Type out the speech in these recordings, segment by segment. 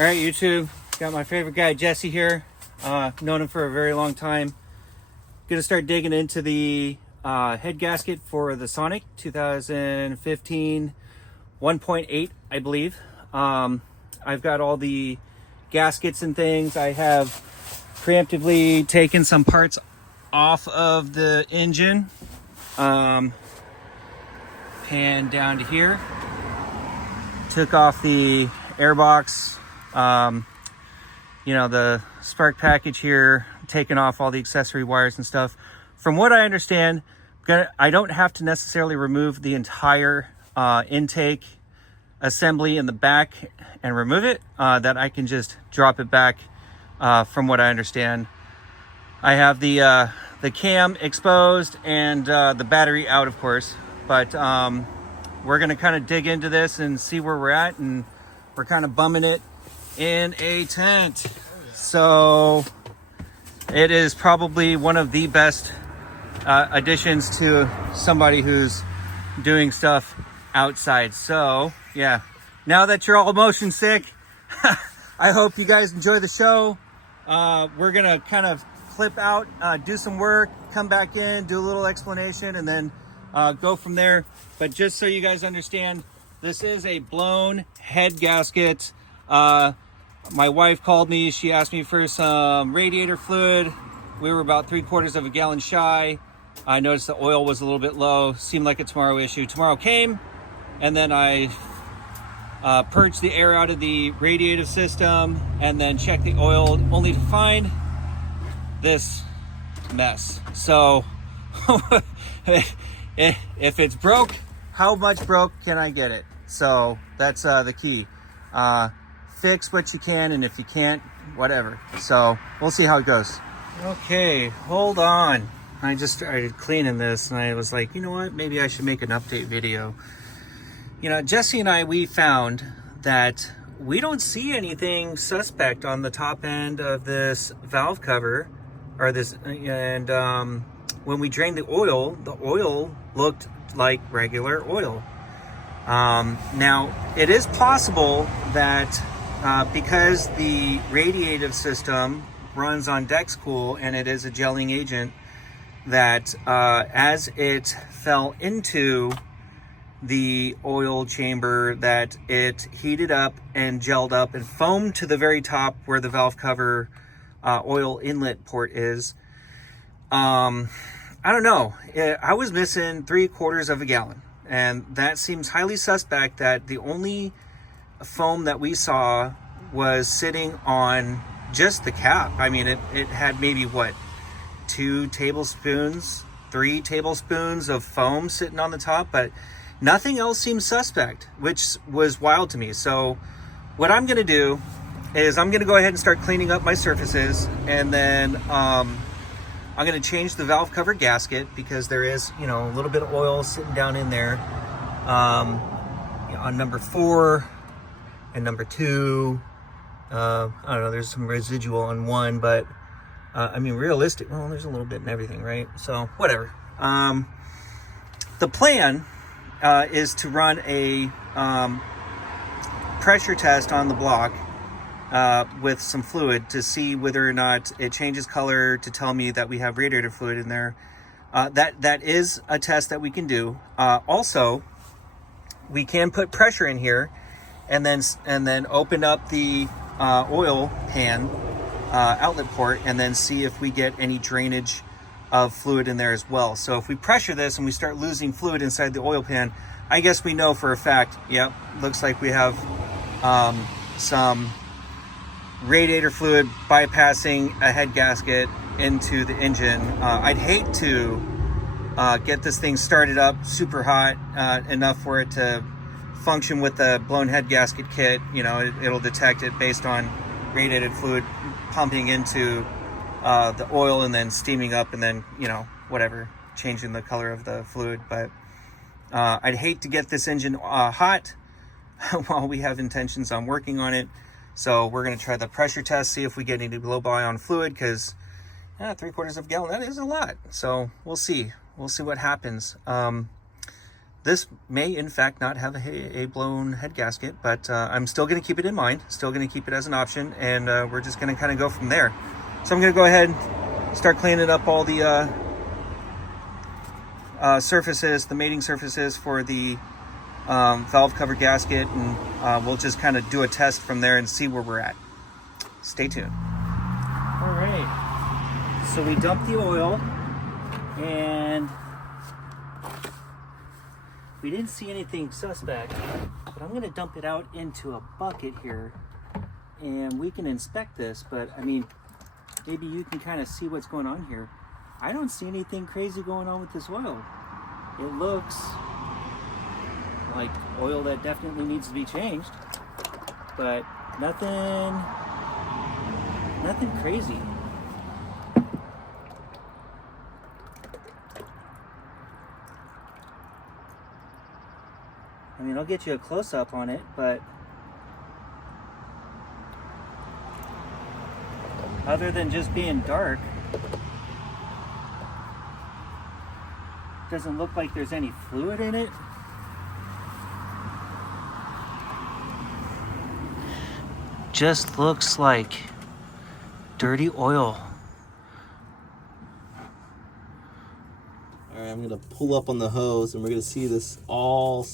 All right, YouTube, got my favorite guy, Jesse here. Known him for a very long time. Gonna start digging into the head gasket for the Sonic 2015 1.8, I believe. I've got all the gaskets and things. I have preemptively taken some parts off of the engine. Pan down to here. Took off the airbox. The spark package here, taking off all the accessory wires and stuff. From what I understand, I don't have to necessarily remove the entire intake assembly in the back and remove it, that I can just drop it back, from what I understand. I have the cam exposed and the battery out, of course, but we're going to kind of dig into this and see where we're at, and we're kind of bumming it in a tent. So it is probably one of the best additions to somebody who's doing stuff outside. So yeah, now that you're all motion sick, I hope you guys enjoy the show. We're gonna kind of clip out, do some work, come back in, do a little explanation, and then go from there. But just so you guys understand, this is a blown head gasket. My wife called me. She asked me for some radiator fluid. We were about 3/4 of a gallon shy. I noticed the oil was a little bit low. Seemed like a tomorrow issue. Tomorrow came, and then I purged the air out of the radiative system and then checked the oil, only to find this mess. So if it's broke, how much broke can I get it? So that's the key. Fix what you can, and if you can't, whatever. So we'll see how it goes. Okay, hold on. I just started cleaning this, and I was like, you know what? Maybe I should make an update video. Jesse and I, we found that we don't see anything suspect on the top end of this valve cover, or this, and when we drained the oil looked like regular oil. Now, it is possible that because the radiative system runs on Dexcool and it is a gelling agent, that as it fell into the oil chamber, that it heated up and gelled up and foamed to the very top where the valve cover oil inlet port is. I don't know. I was missing 3/4 of a gallon, and that seems highly suspect that the only foam that we saw was sitting on just the cap. I mean, it had maybe 3 tablespoons of foam sitting on the top, but nothing else seems suspect, which was wild to me. So what I'm going to do is I'm going to go ahead and start cleaning up my surfaces, and then I'm going to change the valve cover gasket, because there is, a little bit of oil sitting down in there on number 4 and number 2. I don't know, there's some residual on 1, but realistic, well, there's a little bit in everything, right? So whatever. The plan is to run a pressure test on the block with some fluid to see whether or not it changes color to tell me that we have radiator fluid in there. That is a test that we can do. Also, we can put pressure in here and then open up the oil pan outlet port, and then see if we get any drainage of fluid in there as well. So if we pressure this and we start losing fluid inside the oil pan, I guess we know for a fact, yep, looks like we have some radiator fluid bypassing a head gasket into the engine. I'd hate to get this thing started up super hot enough for it to function with the blown head gasket kit. It'll detect it based on radiated fluid pumping into the oil and then steaming up, and then whatever, changing the color of the fluid. But I'd hate to get this engine hot while we have intentions on working on it. So we're going to try the pressure test, see if we get any blow by on fluid, because 3/4 of a gallon, that is a lot. So we'll see what happens. this may in fact not have a blown head gasket, but I'm still going to keep it in mind, still going to keep it as an option, and we're just going to kind of go from there. So I'm going to go ahead and start cleaning up all the surfaces, the mating surfaces for the valve cover gasket, and we'll just kind of do a test from there and see where we're at. Stay tuned. All right, so we dumped the oil and we didn't see anything suspect, but I'm going to dump it out into a bucket here and we can inspect this. But I mean, maybe you can kind of see what's going on here. I don't see anything crazy going on with this oil. It looks like oil that definitely needs to be changed, but nothing crazy. I mean, I'll get you a close-up on it, but other than just being dark, doesn't look like there's any fluid in it. Just looks like dirty oil. All right, I'm gonna pull up on the hose and we're gonna see this all.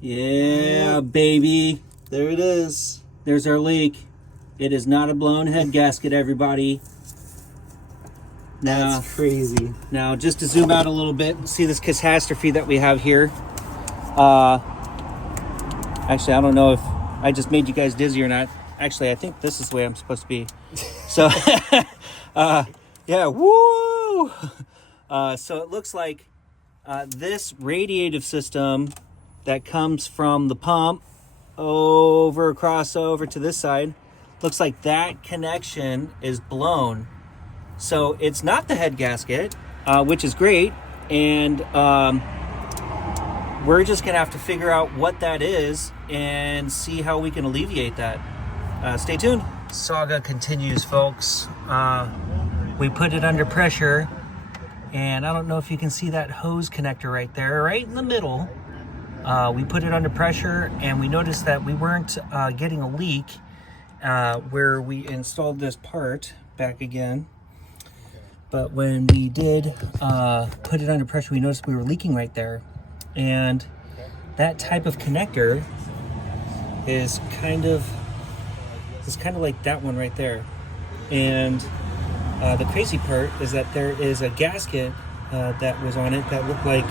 Yeah, baby. There it is. There's our leak. It is not a blown head gasket, everybody. Now, that's crazy. Now, just to zoom out a little bit, see this catastrophe that we have here. Actually, I don't know if I just made you guys dizzy or not. Actually, I think this is the way I'm supposed to be. So, yeah, woo! So it looks like this radiative system that comes from the pump across over to this side, looks like that connection is blown. So it's not the head gasket, which is great, and we're just gonna have to figure out what that is and see how we can alleviate that. Stay tuned. Saga continues, folks. We put it under pressure, and I don't know if you can see that hose connector right there, right in the middle. We put it under pressure, and we noticed that we weren't getting a leak where we installed this part back again. But when we did put it under pressure, we noticed we were leaking right there. And that type of connector is kind of like that one right there. And the crazy part is that there is a gasket that was on it that looked like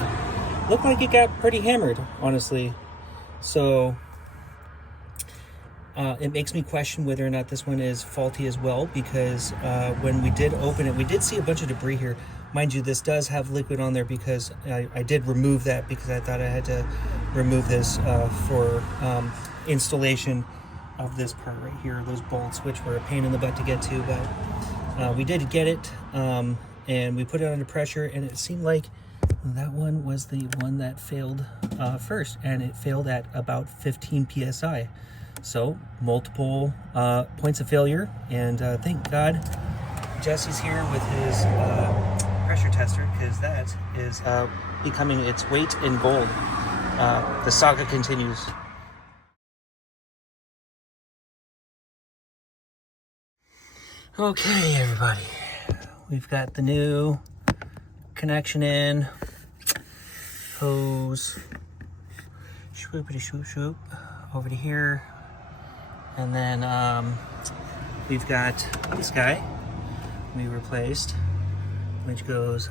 it got pretty hammered, honestly. So it makes me question whether or not this one is faulty as well, because when we did open it, we did see a bunch of debris here. Mind you, this does have liquid on there because I did remove that because I thought I had to remove this for installation of this part right here, those bolts, which were a pain in the butt to get to, but we did get it, and we put it under pressure, and it seemed like that one was the one that failed first, and it failed at about 15 psi. So multiple points of failure, and thank God Jesse's here with his pressure tester, because that is becoming its weight in gold. The saga continues. Okay, everybody, we've got the new connection in, hose, swoopity swoop swoop over to here, and then we've got this guy we replaced, which goes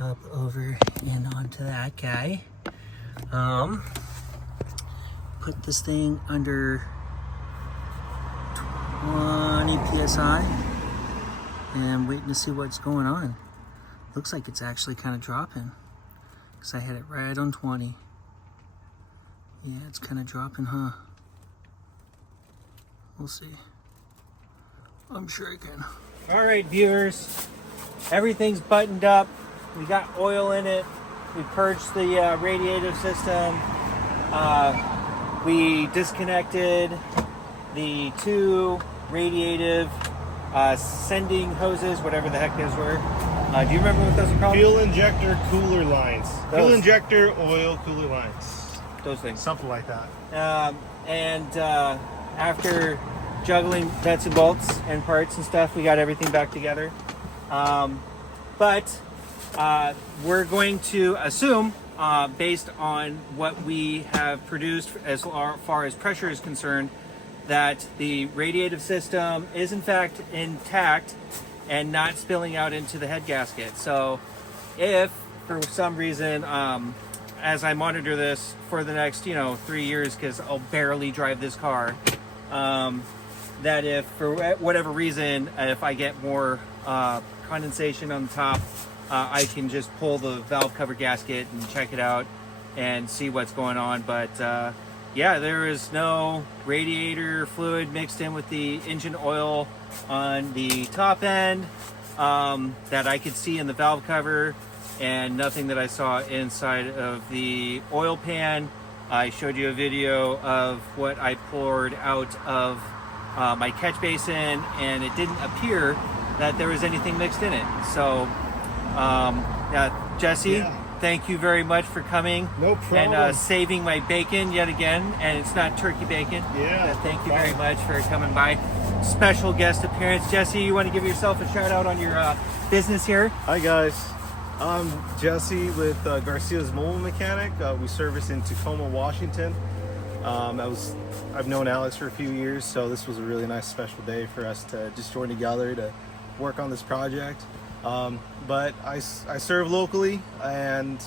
up over and onto that guy. Put this thing under 20 psi and waiting to see what's going on. Looks like it's actually kind of dropping because I had it right on 20. Yeah, it's kind of dropping, huh? We'll see. I'm sure I can. All right, viewers, everything's buttoned up. We got oil in it. We purged the radiative system. We disconnected the two radiative sending hoses, whatever the heck those were. Do you remember what those are called? Fuel injector cooler lines. Fuel Those. injector oil cooler lines. Those things. Something like that. After juggling nuts and bolts and parts and stuff, we got everything back together. But we're going to assume, based on what we have produced as far as pressure is concerned, that the radiative system is in fact intact and not spilling out into the head gasket. So if for some reason, as I monitor this for the next 3 years, because I'll barely drive this car, that if for whatever reason, if I get more condensation on the top, I can just pull the valve cover gasket and check it out and see what's going on. But yeah, there is no radiator fluid mixed in with the engine oil on the top end that I could see in the valve cover, and nothing that I saw inside of the oil pan. I showed you a video of what I poured out of my catch basin, and it didn't appear that there was anything mixed in it. So Jesse, thank you very much for coming. No problem. And saving my bacon yet again, and it's not turkey bacon. Yeah. Thank you very much for coming by. Special guest appearance. Jesse, you want to give yourself a shout out on your business here? Hi guys, I'm Jesse with Garcia's Mobile Mechanic. We service in Tacoma, Washington. I've known Alex for a few years, so this was a really nice special day for us to just join together to work on this project. But I serve locally and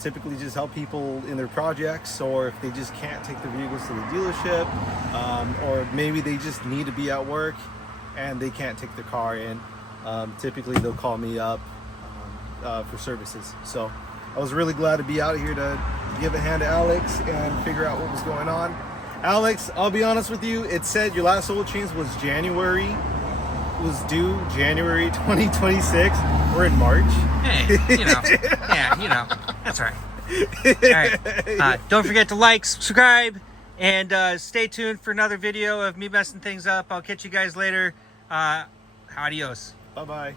typically just help people in their projects, or if they just can't take their vehicles to the dealership, or maybe they just need to be at work and they can't take their car in. Typically they'll call me up for services. So I was really glad to be out here to give a hand to Alex and figure out what was going on. Alex, I'll be honest with you, it said your last oil change was due January 2026. We're in March. Hey, that's all right. All right. Don't forget to like, subscribe, and stay tuned for another video of me messing things up. I'll catch you guys later. Adios. Bye-bye.